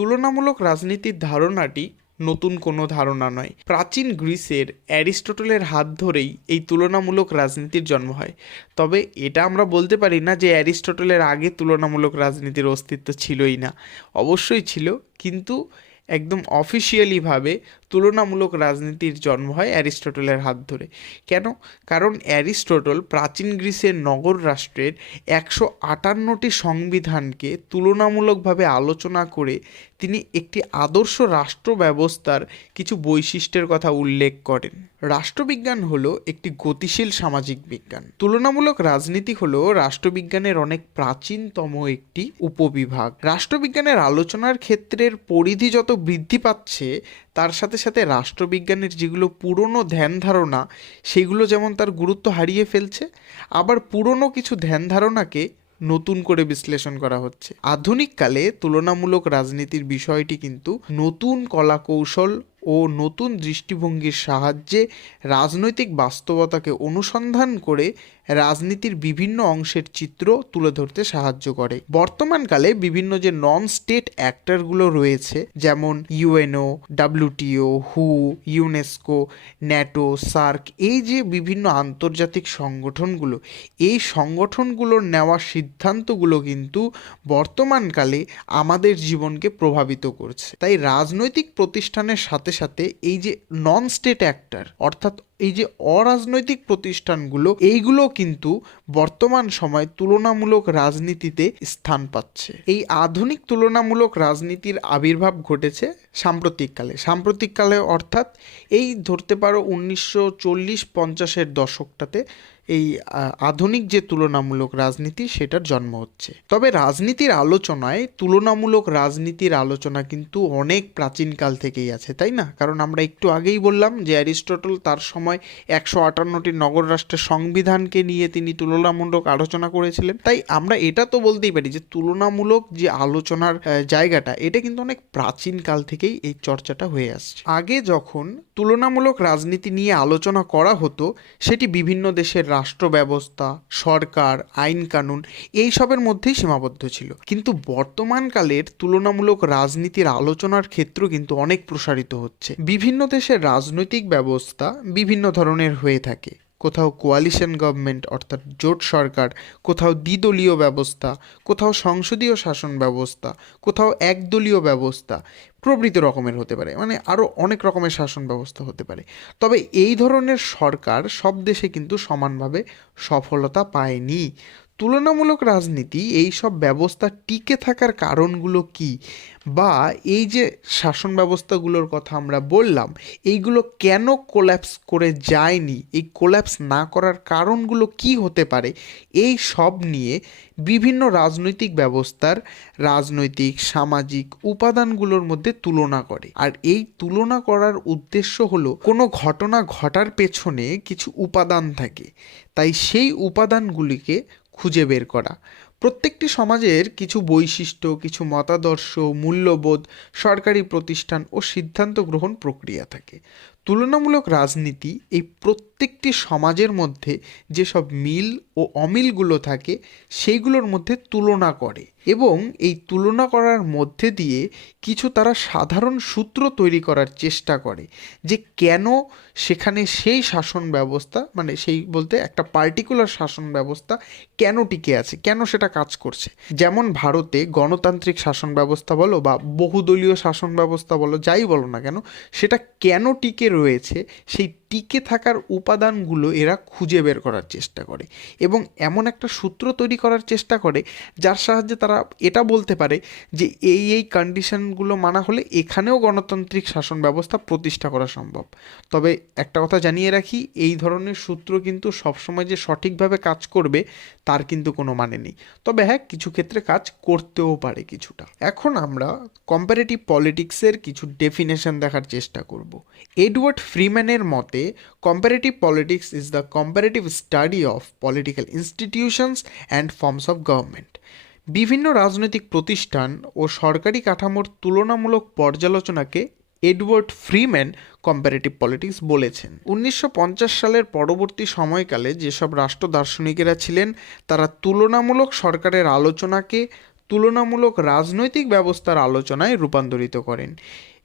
তুলনামূলক রাজনীতির ধারণাটি নতুন কোনো ধারণা নয়। প্রাচীন গ্রিসের অ্যারিস্টটলের হাত ধরেই এই তুলনামূলক রাজনীতির জন্ম হয়। তবে এটা আমরা বলতে পারি না যে অ্যারিস্টটলের আগে তুলনামূলক রাজনীতির অস্তিত্ব ছিলই না। অবশ্যই ছিল, কিন্তু একদম অফিসিয়ালিভাবে তুলনামূলক রাজনীতির জন্ম হয় অ্যারিস্টটলের হাত ধরে। কেন? কারণ অ্যারিস্টটল প্রাচীন গ্রিসের নগর রাষ্ট্রের একশো আটান্নটি সংবিধানকে তুলনামূলকভাবে আলোচনা করে তিনি একটি আদর্শ রাষ্ট্র ব্যবস্থার কিছু বৈশিষ্ট্যের কথা উল্লেখ করেন। রাষ্ট্রবিজ্ঞান হলো একটি গতিশীল সামাজিক বিজ্ঞান। তুলনামূলক রাজনীতি হলো রাষ্ট্রবিজ্ঞানের অনেক প্রাচীনতম একটি উপবিভাগ। রাষ্ট্রবিজ্ঞানের আলোচনার ক্ষেত্রের পরিধি যত বৃদ্ধি পাচ্ছে, তার সাথে সাথে রাষ্ট্রবিজ্ঞানের যেগুলো পুরনো ধ্যান ধারণা, সেগুলো যেমন তার গুরুত্ব হারিয়ে ফেলছে, আবার পুরনো কিছু ধ্যান ধারণাকে নতুন করে বিশ্লেষণ করা হচ্ছে। আধুনিক কালে তুলনামূলক রাজনীতির বিষয়টি কিন্তু নতুন কলা কৌশল ও নতুন দৃষ্টিভঙ্গির সাহায্যে রাজনৈতিক বাস্তবতাকে অনুসন্ধান করে রাজনীতির বিভিন্ন অংশের চিত্র তুলে ধরতে সাহায্য করে। বর্তমানকালে বিভিন্ন যে নন স্টেট অ্যাক্টরগুলো রয়েছে, যেমন ইউএনও ডাব্লিউটিও হু ইউনেস্কো ন্যাটো সার্ক এই যে বিভিন্ন আন্তর্জাতিক সংগঠনগুলো, এই সংগঠনগুলোর নেওয়া সিদ্ধান্তগুলো কিন্তু বর্তমানকালে আমাদের জীবনকে প্রভাবিত করছে। তাই রাজনৈতিক প্রতিষ্ঠানের সাথে সাথে সাথে এই যে নন স্টেট অ্যাক্টার অর্থাৎ এই যে অরাজনৈতিক প্রতিষ্ঠানগুলো, এইগুলো কিন্তু বর্তমান সময় তুলনামূলক রাজনীতিতে স্থান পাচ্ছে। এই আধুনিক তুলনামূলক রাজনীতির আবির্ভাব ঘটেছে সাম্প্রতিককালে। সাম্প্রতিককালে অর্থাৎ এই ধরতে পারো উনিশশো চল্লিশ পঞ্চাশের দশকটাতে এই আধুনিক যে তুলনামূলক রাজনীতি, সেটার জন্ম হচ্ছে। তবে রাজনীতির আলোচনায় তুলনামূলক রাজনীতির আলোচনা কিন্তু অনেক প্রাচীনকাল থেকেই আছে, তাই না? কারণ আমরা একটু আগেই বললাম যে অ্যারিস্টটল তার সময় একশো আটান্নটি নগর রাষ্ট্রের সংবিধানকে নিয়ে তিনি তুলনামূলক আলোচনা করেছিলেন। তাই আমরা এটা তো বলতেই পারি যে তুলনামূলক যে আলোচনার জায়গাটা, এটা কিন্তু অনেক প্রাচীনকাল থেকেই এই চর্চাটা হয়ে আসছে। আগে যখন তুলনামূলক রাজনীতি নিয়ে আলোচনা করা হতো, সেটি বিভিন্ন দেশের রাষ্ট্র ব্যবস্থা সরকার আইন কানুন এইসবের মধ্যেই সীমাবদ্ধ ছিল। কিন্তু বর্তমানকালের তুলনামূলক রাজনীতির আলোচনার ক্ষেত্র কিন্তু অনেক প্রসারিত হচ্ছে। বিভিন্ন দেশের রাজনৈতিক ব্যবস্থা বিভিন্ন ধরনের হয়ে থাকে। কোথাও কোয়ালিশন গভর্নমেন্ট অর্থাৎ জোট সরকার, কোথাও দ্বিদলীয় ব্যবস্থা, কোথাও সংসদীয় শাসন ব্যবস্থা, কোথাও একদলীয় ব্যবস্থা, প্রভৃতি রকমের হতে পারে। মানে আরও অনেক রকমের শাসন ব্যবস্থা হতে পারে। তবে এই ধরনের সরকার সব দেশে কিন্তু সমানভাবে সফলতা পায়নি। তুলনামূলক রাজনীতি এই সব ব্যবস্থা টিকে থাকার কারণগুলো কি? বা এই যে শাসন ব্যবস্থাগুলোর কথা আমরা বললাম, এইগুলো কেন কোল্যাপস করে যায়নি? এই কোল্যাপস না করার কারণগুলো কি হতে পারে? এই সব নিয়ে বিভিন্ন রাজনৈতিক ব্যবস্থার রাজনৈতিক, সামাজিক উপাদানগুলোর মধ্যে তুলনা করে। আর এই তুলনা করার উদ্দেশ্য হলো, কোনো ঘটনা ঘটার পেছনে কিছু উপাদান থাকে। তাই সেই উপাদানগুলিকে খুঁজে বের করা। প্রত্যেকটি সমাজের কিছু বৈশিষ্ট্য, কিছু মতাদর্শ, মূল্যবোধ, সরকারি প্রতিষ্ঠান ও সিদ্ধান্ত গ্রহণ প্রক্রিয়া থাকে। তুলনামূলক রাজনীতি এই প্রত্যেকটি সমাজের মধ্যে যেসব মিল ও অমিলগুলো থাকে, সেইগুলোর মধ্যে তুলনা করে। এবং এই তুলনা করার মধ্যে দিয়ে কিছু তারা সাধারণ সূত্র তৈরি করার চেষ্টা করে যে কেন সেখানে সেই শাসন ব্যবস্থা মানে সেই বলতে একটা পার্টিকুলার শাসন ব্যবস্থা কেন টিকে আছে, কেন সেটা কাজ করছে। যেমন ভারতে গণতান্ত্রিক শাসন ব্যবস্থা বলো বা বহুদলীয় শাসন ব্যবস্থা বলো, যাই বলো না কেন, সেটা কেন টিকে রয়েছে, সেই টিকে থাকার উপাদানগুলো এরা খুঁজে বের করার চেষ্টা করে এবং এমন একটা সূত্র তৈরি করার চেষ্টা করে যার সাহায্যে তারা এটা বলতে পারে যে এই এই কন্ডিশনগুলো মানা হলে এখানেও গণতান্ত্রিক শাসন ব্যবস্থা প্রতিষ্ঠা করা সম্ভব। তবে একটা কথা জানিয়ে রাখি, এই ধরনের সূত্র কিন্তু সবসময় যে সঠিকভাবে কাজ করবে তার কিন্তু কোনো মানে নেই। তবে হ্যাঁ কিছু ক্ষেত্রে কাজ করতেও পারে কিছুটা। এখন আমরা কম্পারেটিভ পলিটিক্সের কিছু ডেফিনেশন দেখার চেষ্টা করব। এডওয়ার্ড ফ্রিম্যানের মতে comparative politics is the comparative study of political institutions and forms of government বিভিন্ন রাজনৈতিক প্রতিষ্ঠান ও সরকারি কাঠামোর তুলনামূলক পর্যালোচনাকে এডওয়ার্ড ফ্রিম্যান কম্পারেটিভ পলিটিক্স বলেছেন। উনিশশো পঞ্চাশ সালের পরবর্তী সময়কালে যেসব রাষ্ট্র দার্শনিকেরা ছিলেন, তারা তুলনামূলক সরকারের আলোচনাকে তুলনামূলক রাজনৈতিক ব্যবস্থার আলোচনায় রূপান্তরিত করেন।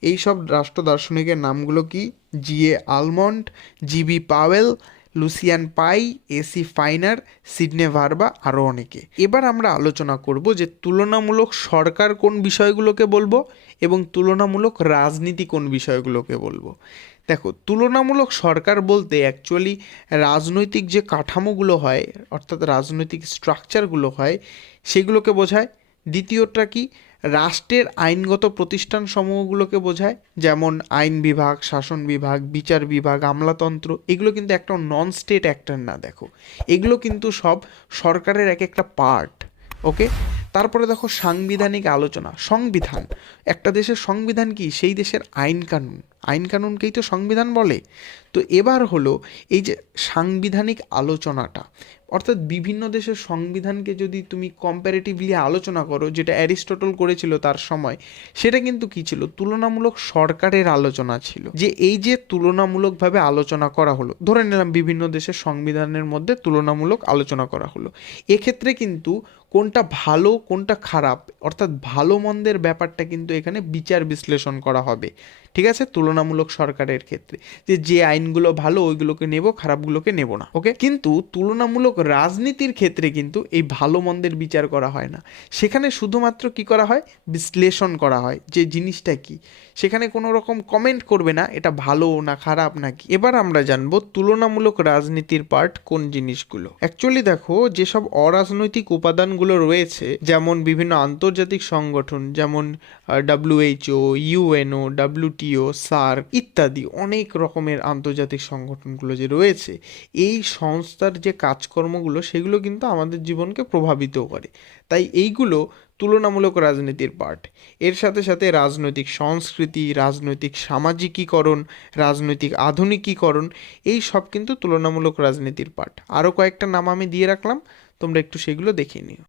এই সব রাষ্ট্র দার্শনিকের নামগুলো কি? G. A. Almond GB Powell, Lucian Pye AC Finer, Sidney Verba আরও অনেকে। এবার আমরা আলোচনা করব যে তুলনামূলক সরকার কোন বিষয়গুলোকে বলব এবং তুলনামূলক রাজনীতি কোন বিষয়গুলোকে বলব। দেখো, তুলনামূলক সরকার বলতে অ্যাকচুয়ালি রাজনৈতিক যে কাঠামোগুলো হয়, অর্থাৎ রাজনৈতিক স্ট্রাকচারগুলো হয়, সেগুলোকে বোঝায়। দ্বিতীয়টা কি? রাষ্ট্রের আইনগত প্রতিষ্ঠান সমূহগুলোকে বোঝায়, যেমন আইন বিভাগ, শাসন বিভাগ, বিচার বিভাগ, আমলাতন্ত্র, এগুলো কিন্তু একটা নন স্টেট অ্যাক্টার না, দেখো। এগুলো কিন্তু সব সরকারের এক একটা পার্ট ওকে তারপরে দেখো সাংবিধানিক আলোচনা, সংবিধান। একটা দেশের সংবিধান কি? সেই দেশের আইন কানুন। আইন কানুনকেই তো সংবিধান বলে। তো এবার হলো এই যে সাংবিধানিক আলোচনাটা, অর্থাৎ বিভিন্ন দেশের সংবিধানকে যদি তুমি কম্প্যারেটিভলি আলোচনা করো, যেটা অ্যারিস্টটল করেছিল তার সময়, সেটা কিন্তু কি ছিল? তুলনামূলক সরকারের আলোচনা ছিল। যে এই যে তুলনামূলকভাবে আলোচনা করা হলো, ধরে নিলাম বিভিন্ন দেশের সংবিধানের মধ্যে তুলনামূলক আলোচনা করা হলো, এক্ষেত্রে কিন্তু কোনটা ভালো, কোনটা খারাপ, অর্থাৎ ভালো মন্দের ব্যাপারটা কিন্তু এখানে বিচার বিশ্লেষণ করা হবে। ঠিক আছে? তুলনামূলক সরকারের ক্ষেত্রে। যে যে আইনগুলো ভালো, ওইগুলোকে নেব, খারাপগুলোকে নেব না, ওকে? কিন্তু তুলনামূলক রাজনীতির ক্ষেত্রে কিন্তু এই ভালো মন্দের বিচার করা হয় না। সেখানে শুধুমাত্র কি করা হয়? বিশ্লেষণ করা হয় যে, জিনিসটা কি? সেখানে কোনো রকম কমেন্ট করবে না, এটা ভালো না খারাপ নাকি? এবার আমরা জানব তুলনামূলক রাজনীতির পার্ট কোন জিনিসগুলো? অ্যাকচুয়ালি দেখো, যেসব অরাজনৈতিক উপাদানগুলো রয়েছে, যেমন বিভিন্ন আন্তর্জাতিক সংগঠন, যেমন ডাব্লিউএইচও ইউএনও ডাব্লিউটিও সার্ক ইত্যাদি অনেক রকমের আন্তর্জাতিক সংগঠনগুলো যে রয়েছে, এই সংস্থার যে কাজকর্মগুলো সেগুলো কিন্তু আমাদের জীবনকে প্রভাবিত করে। তাই এইগুলো তুলনামূলক রাজনীতির পার্ট এর সাথে সাথে রাজনৈতিক সংস্কৃতি, রাজনৈতিক সামাজিকীকরণ, রাজনৈতিক আধুনিকীকরণ, এই সব কিন্তু তুলনামূলক রাজনীতির পার্ট আরও কয়েকটা নাম আমি দিয়ে রাখলাম, তোমরা একটু সেগুলো দেখে নিও।